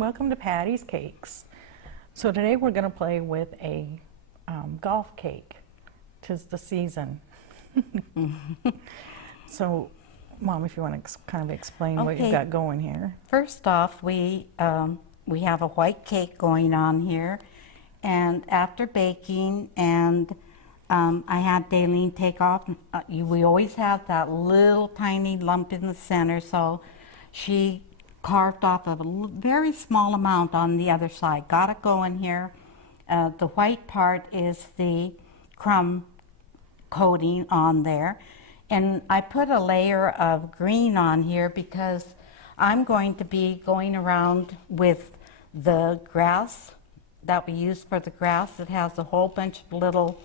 welcome to Patty's Cakes. So today we're going to play with a golf cake. 'Tis the season. So, Mom, if you want to kind of explain what you've got going here. First off, we have a white cake going on here, and after baking, and I had Dalene take off. We always have that little tiny lump in the center, so she carved off a very small amount on the other side. Got it going here. The white part is the crumb coating on there. And I put a layer of green on here because I'm going to be going around with the grass that we use for the grass. It has a whole bunch of little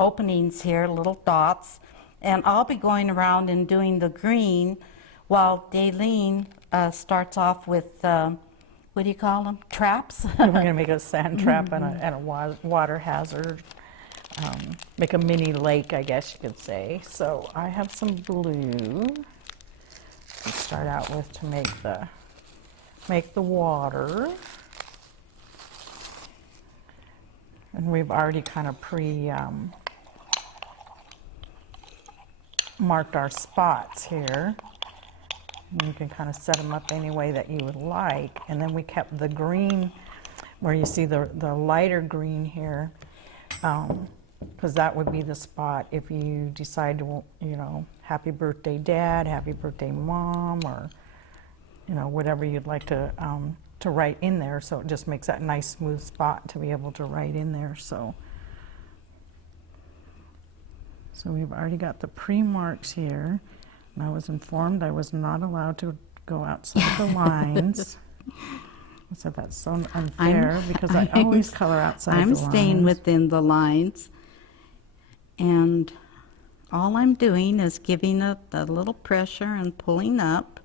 openings here, little dots. And I'll be going around and doing the green while Dalene starts off with, what do you call them, traps? We're going to make a sand trap and a water hazard. Make a mini lake, I guess you could say. So I have some blue to start out with to make the water. And we've already kind of marked our spots here. And you can kind of set them up any way that you would like. And then we kept the green, where you see the lighter green here, because that would be the spot if you decide to, you know, happy birthday Dad, happy birthday Mom, or, you know, whatever you'd like to write in there. So it just makes that nice smooth spot to be able to write in there. So we've already got the pre-marks here. And I was informed I was not allowed to go outside the lines. I said that's so unfair because I always color outside the lines. I'm staying within the lines. And all I'm doing is giving it a little pressure and pulling up.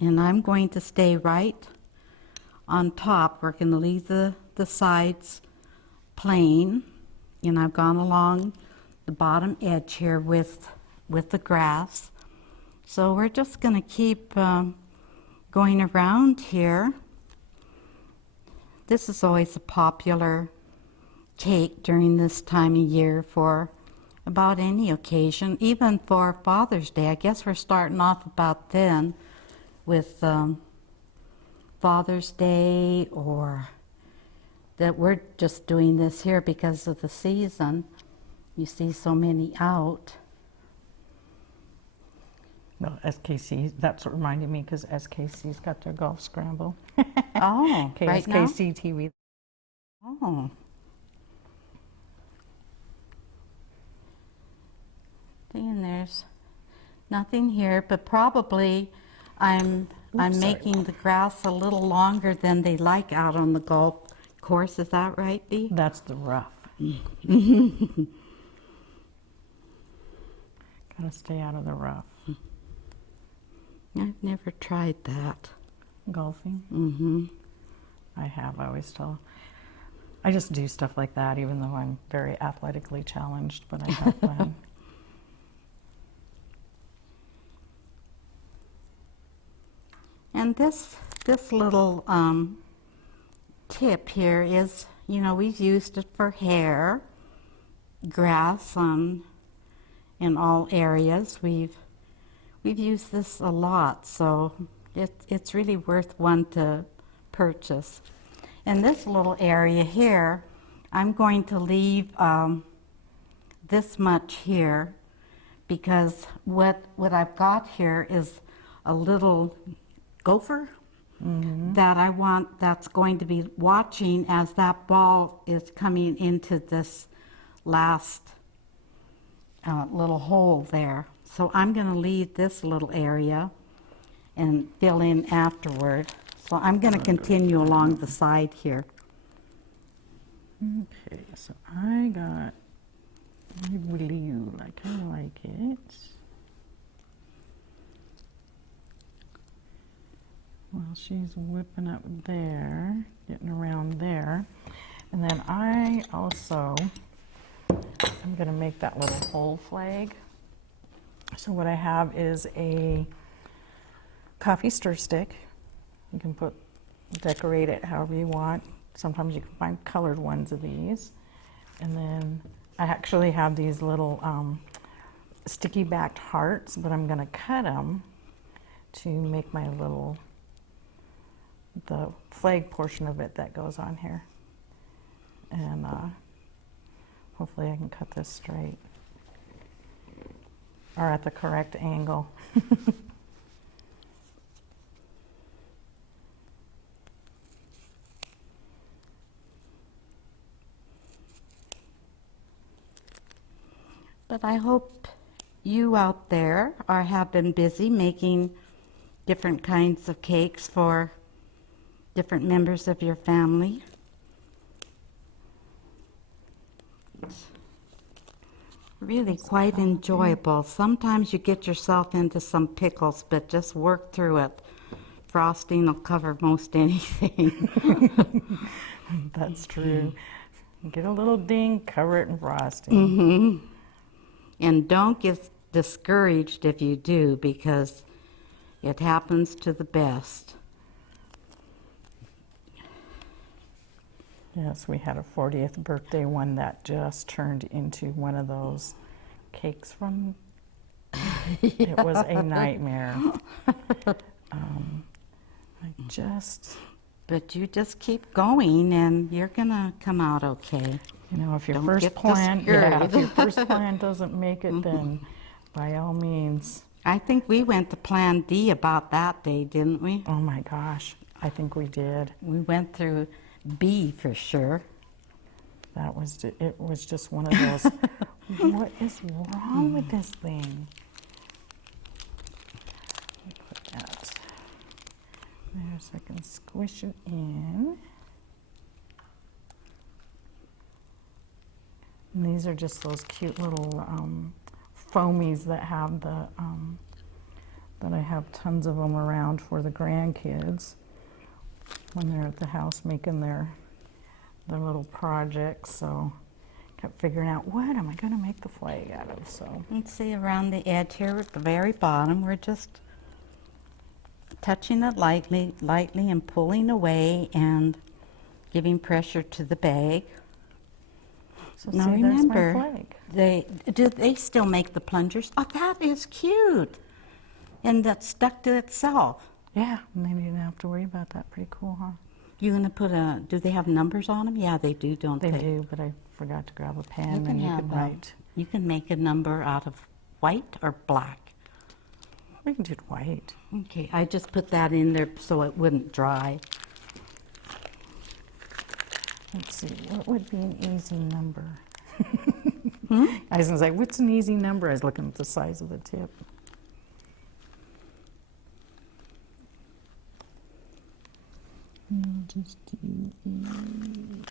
And I'm going to stay right on top. We're going to leave the sides plain. And I've gone along the bottom edge here with the grass. So we're just going to keep going around here. This is always a popular cake during this time of year for about any occasion, even for Father's Day. I guess we're starting off about then with Father's Day, or that we're just doing this here because of the season. You see so many out. Well, SKC, that's what reminded me, because SKC's got their golf scramble. Oh, KSKC right now? TV. Oh. And there's nothing here, but probably I'm making the grass a little longer than they like out on the golf course. Is that right, Dee? That's the rough. Gotta stay out of the rough. I've never tried that. Golfing? Mm-hmm. I have. I always tell. I just do stuff like that, even though I'm very athletically challenged, but I have fun. And this little tip here is, you know, we've used it for hair, grass in all areas. We've used this a lot, so it's really worth one to purchase. And this little area here, I'm going to leave this much here, because what I've got here is a little gopher that I want, that's going to be watching as that ball is coming into this last little hole there. So I'm going to leave this little area and fill in afterward. So I'm going to continue along the side here. Okay, so I got blue. I kind of like it. Well, she's whipping up there, getting around there. And then I also, I'm going to make that little hole flag. So what I have is a coffee stir stick. You can decorate it however you want. Sometimes you can find colored ones of these. And then I actually have these little sticky backed hearts, but I'm gonna cut them to make my the flag portion of it that goes on here. And hopefully I can cut this straight or at the correct angle. But I hope you out there have been busy making different kinds of cakes for different members of your family. It's really quite enjoyable. Sometimes you get yourself into some pickles, but just work through it. Frosting will cover most anything. That's true. Get a little ding, cover it in frosting. Mm-hmm. And don't get discouraged if you do, because it happens to the best. Yes, we had a 40th birthday one that just turned into one of those cakes from, it was a nightmare. But you just keep going and you're gonna come out okay. You know, if your Don't first get plan, discouraged. if your first plan doesn't make it, then by all means. I think we went to Plan D about that day, didn't we? Oh my gosh, I think we did. We went through B for sure. It was just one of those, what is wrong with this thing? Let me put that there so I can squish it in. And these are just those cute little foamies that have that I have tons of them around for the grandkids when they're at the house making their little projects. So kept figuring out, what am I going to make the flag out of? So Let's see, around the edge here at the very bottom, we're just touching it lightly and pulling away and giving pressure to the bag. So Now see, there's my remember, flag. do they still make the plungers? Oh, that is cute. And that's stuck to itself. Yeah, and then you didn't have to worry about that. Pretty cool, huh? You're going to put do they have numbers on them? Yeah, they do, don't they? They do, but I forgot to grab a pen, You and you have, could write. You can make a number out of white or black. We can do white. Okay, I just put that in there so it wouldn't dry. Let's see, what would be an easy number? I was going to say, what's an easy number? I was looking at the size of the tip. I'll just do 8.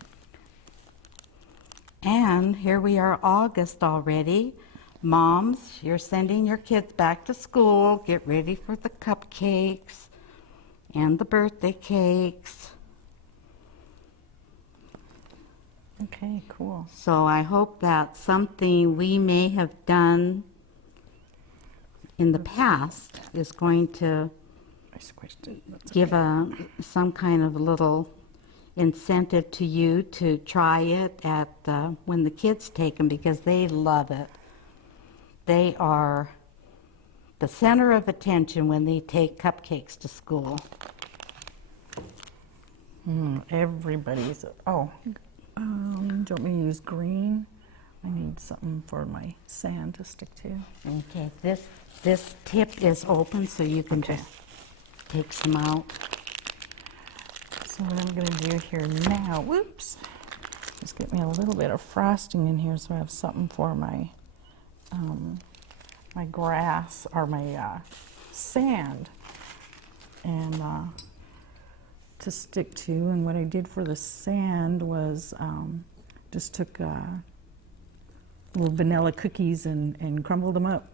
And here we are, August already. Moms, you're sending your kids back to school. Get ready for the cupcakes and the birthday cakes. Okay, cool. So I hope that something we may have done in the past is going to I squished it. That's give okay. some kind of little incentive to you to try it at when the kids take them, because they love it. They are the center of attention when they take cupcakes to school. Everybody's. Oh, do you want me to use green? I need something for my sand to stick to. Okay, this tip is open, so you can just take some out. So what I'm going to do here now, whoops, just get me a little bit of frosting in here so I have something for my my grass or my sand and to stick to. And what I did for the sand was just took little vanilla cookies and crumbled them up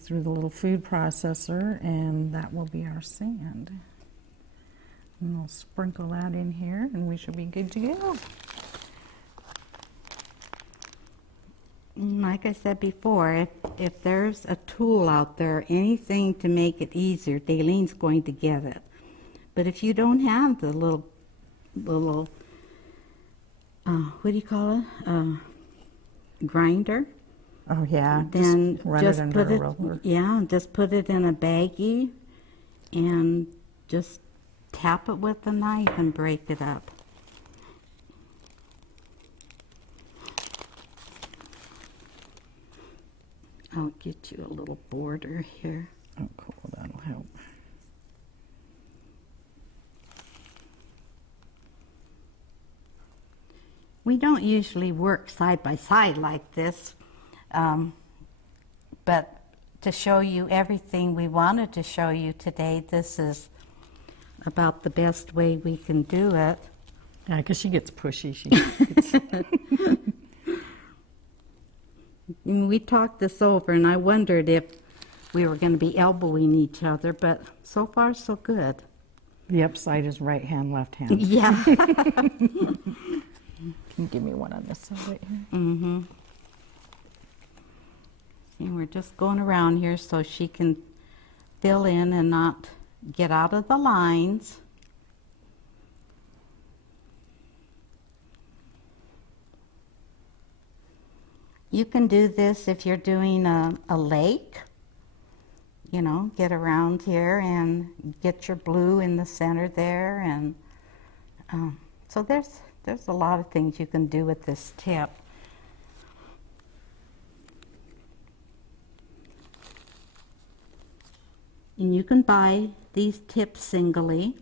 through the little food processor, and that will be our sand. And we'll sprinkle that in here and we should be good to go. like I said before, if there's a tool out there, anything to make it easier, Dalene's going to get it. But if you don't have the little, what do you call it? Grinder. Oh, yeah, Then just run it under put a it, roller. yeah, just put it in a baggie and just tap it with a knife and break it up. I'll get you a little border here. Oh, cool, that'll help. We don't usually work side by side like this, but to show you everything we wanted to show you today, this is about the best way we can do it. Yeah, because she gets pushy. She gets And we talked this over, and I wondered if we were going to be elbowing each other, but so far so good. the upside is right hand, left hand. Yeah. Can you give me one on this side right here? Mm-hmm. And we're just going around here so she can fill in and not get out of the lines. You can do this if you're doing a lake. You know, get around here and get your blue in the center there. And so there's a lot of things you can do with this tip. And you can buy these tips singly,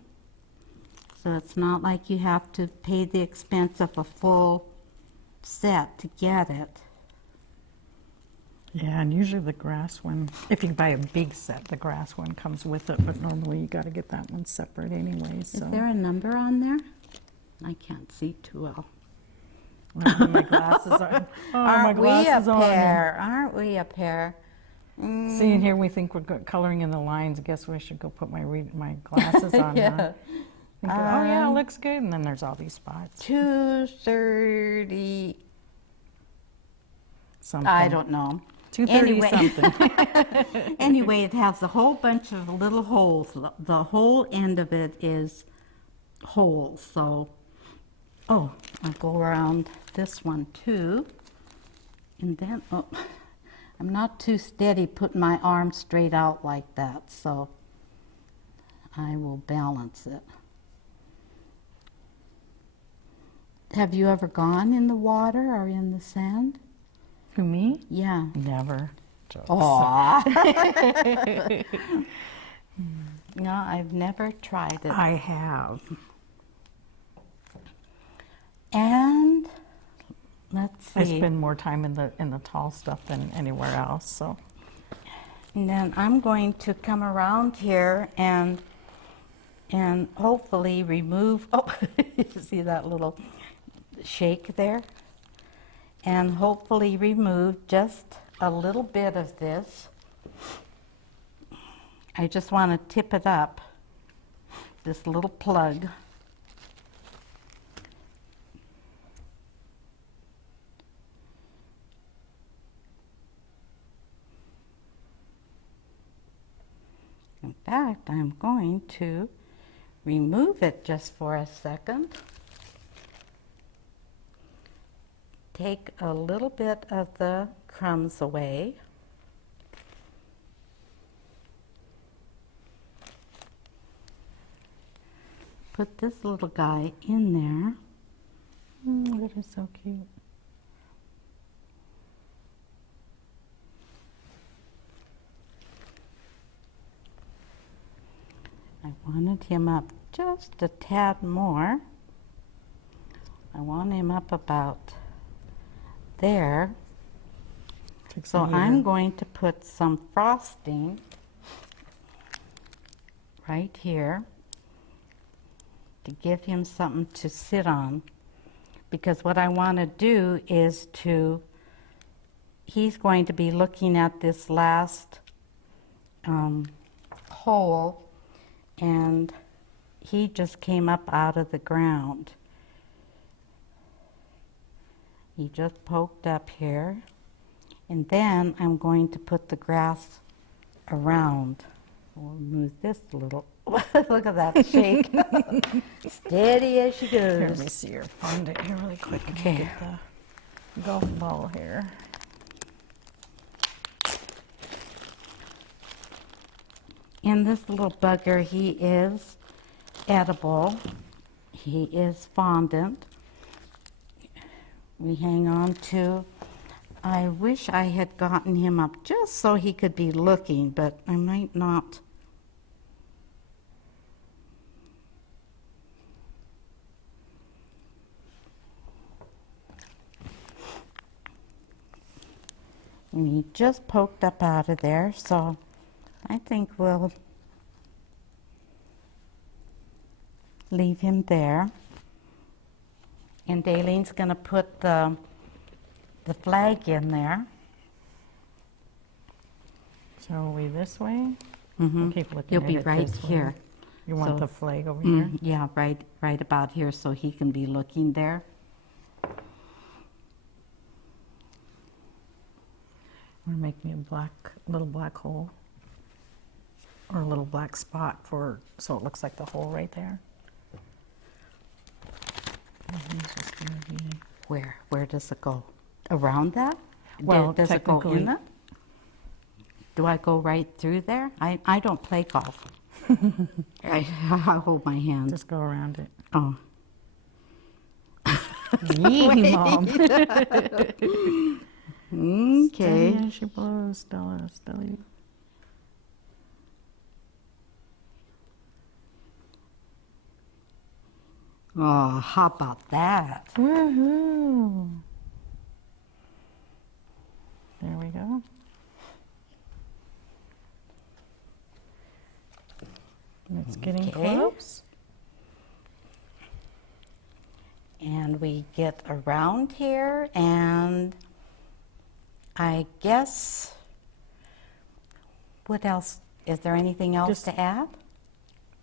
so it's not like you have to pay the expense of a full set to get it. Yeah, and usually the grass one, if you buy a big set, the grass one comes with it, but normally you got to get that one separate anyway. So. Is there a number on there? I can't see too well. Well, my glasses are. Oh, my Aren't we a glasses on. pair? Aren't we a pair? See, and here we think we're coloring in the lines. I guess we should go put my glasses on. Yeah. Huh? Thinking, oh yeah, it looks good. And then there's all these spots. 230. Something. I don't know. 230 Anyway. something. Anyway, it has a whole bunch of little holes. The whole end of it is holes. So, oh, I'll go around this one too. And then, oh, I'm not too steady putting my arm straight out like that, so I will balance it. Have you ever gone in the water or in the sand? Who, me? Yeah. Never. Jokes. Aw. No, I've never tried it. I have. And let's see. I spend more time in the tall stuff than anywhere else. So. And then I'm going to come around here and hopefully remove. Oh, you see that little shake there? And hopefully remove just a little bit of this. I just want to tip it up, this little plug. In fact, I'm going to remove it just for a second. Take a little bit of the crumbs away. Put this little guy in there. That is so cute. I wanted him up just a tad more. I want him up about there. So I'm going to put some frosting right here to give him something to sit on, because what I want to do is he's going to be looking at this last hole, and he just came up out of the ground. He just poked up here. And then I'm going to put the grass around. We'll move this a little. Look at that shake. Steady as she Here, let me goes. see your fondant here really quick. Okay. Get the golf ball here. And this little bugger, he is edible. He is fondant. We hang on to. I wish I had gotten him up just so he could be looking, but I might not. And he just poked up out of there, so I think we'll leave him there. And Dalene's going to put the flag in there. So are we this way? Mm-hmm. Keep looking He'll at be it right this way. here. You want So- the flag over here? Yeah, right about here, so he can be looking there. I'm gonna make me a little black hole, or a little black spot so it looks like the hole right there. And he's just gonna be, Where does it go? Around that? Well, Does it go in technically- it? Do I go right through there? I don't play golf. I hold my hand. just go around it. Oh. Yee, Mom. Okay. Steady as she blows, Stella, steady. Oh, how about that? Woohoo! There we go. And it's getting Okay. close. And we get around here, and I guess, what else? Is there anything else Just- to add?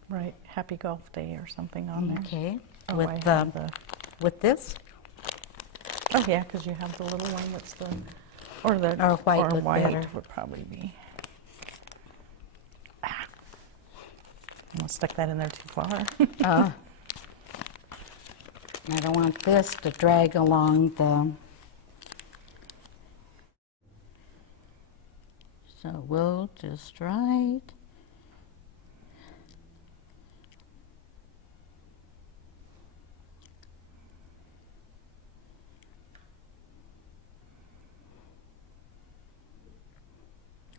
Right, happy golf day or something on there. Okay. Oh, I With have with this? oh yeah, because you have the little one that's the, or the, Or white look white better. would probably be. Ah. I'm gonna stick that in there too far. I don't want this to drag along the... So we'll just right...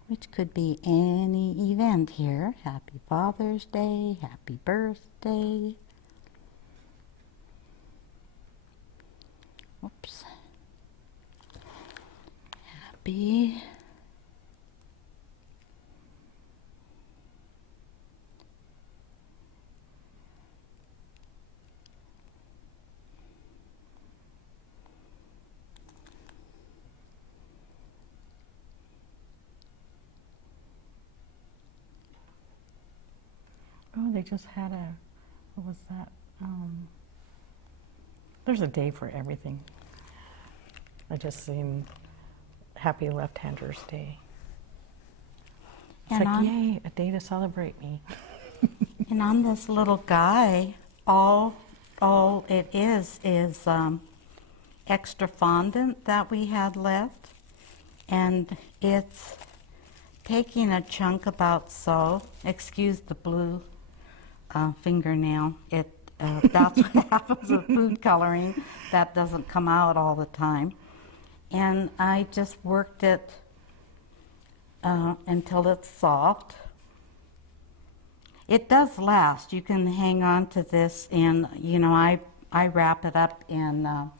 Which could be any event here. Happy Father's Day, happy birthday. Oops. Happy. Oh, they just had what was that? There's a day for everything. I just seen Happy Left-Handers Day. It's And like, on- yay, a day to celebrate me. And on this little guy, all it is extra fondant that we had left, and it's taking a chunk about so. Excuse the blue fingernail. That's what happens with food coloring. That doesn't come out all the time. And I just worked it until it's soft. It does last. You can hang on to this, and I wrap it up in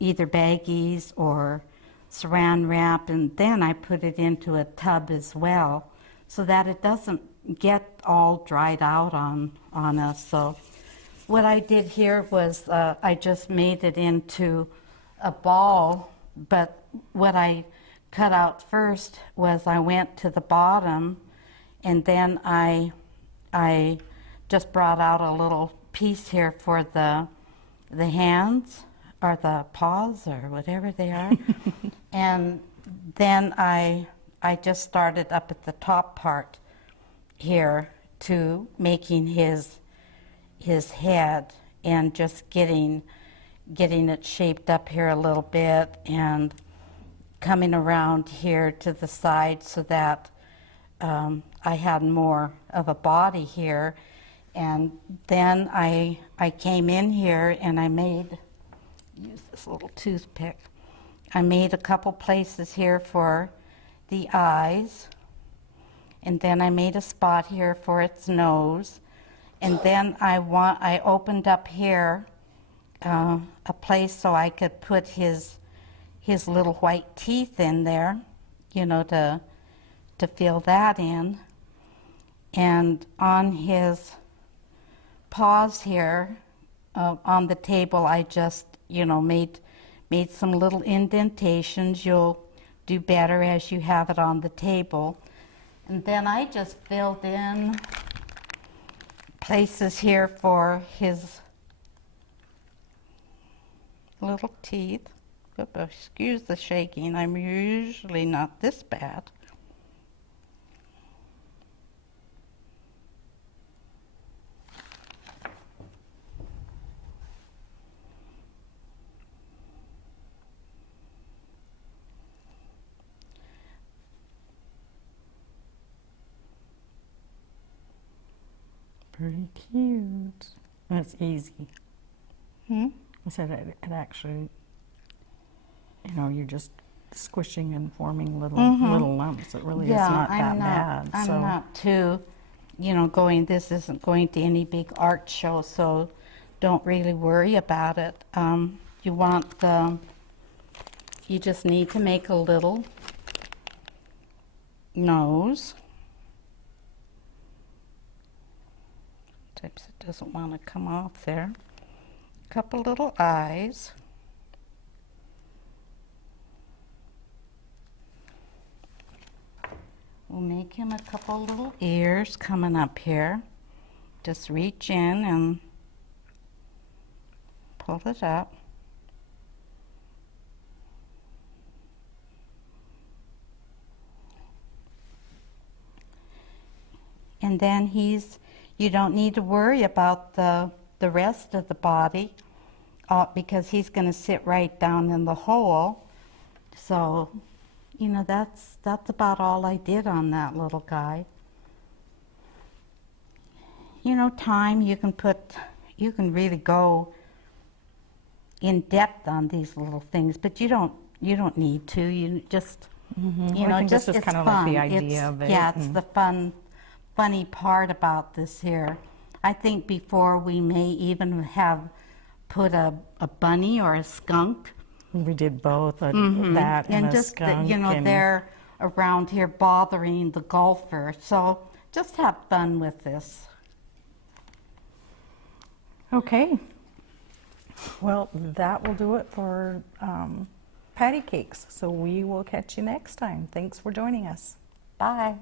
either baggies or saran wrap, and then I put it into a tub as well, so that it doesn't get all dried out on us. So what I did here was I just made it into a ball, but what I cut out first was I went to the bottom, and then I just brought out a little piece here for the hands or the paws or whatever they are. And then I just started up at the top part here to making his head and just getting it shaped up here a little bit and coming around here to the side so that I had more of a body here. And then I came in here and I made, use this little toothpick, I made a couple places here for the eyes, and then I made a spot here for its nose, and then I opened up here a place so I could put his little white teeth in there, you know, to fill that in. And on his paws here on the table, I just, you know, made some little indentations. You'll do better as you have it on the table. And then I just filled in places here for his little teeth. Excuse the shaking, I'm usually not this bad. Pretty cute. And it's easy. Hmm? I said it actually, you know, you're just squishing and forming little lumps. It really is not that bad. I'm not too, you know, this isn't going to any big art show, so don't really worry about it. You just need to make a little nose. Sometimes it doesn't want to come off there. A couple little eyes. We'll make him a couple little ears coming up here. Just reach in and pull it up. And then you don't need to worry about the rest of the body because he's going to sit right down in the hole. So, you know, that's about all I did on that little guy. You know, time you can really go in depth on these little things, but you don't need to. You just, you know, just it's kind of fun. like the idea of it. Yeah, it's the funny part about this here. I think before we may even have put a bunny or a skunk. We did both, that and a just skunk. you know, they're around here bothering the Gopher. So just have fun with this. Okay. Well, that will do it for patty cakes. So we will catch you next time. Thanks for joining us. Bye.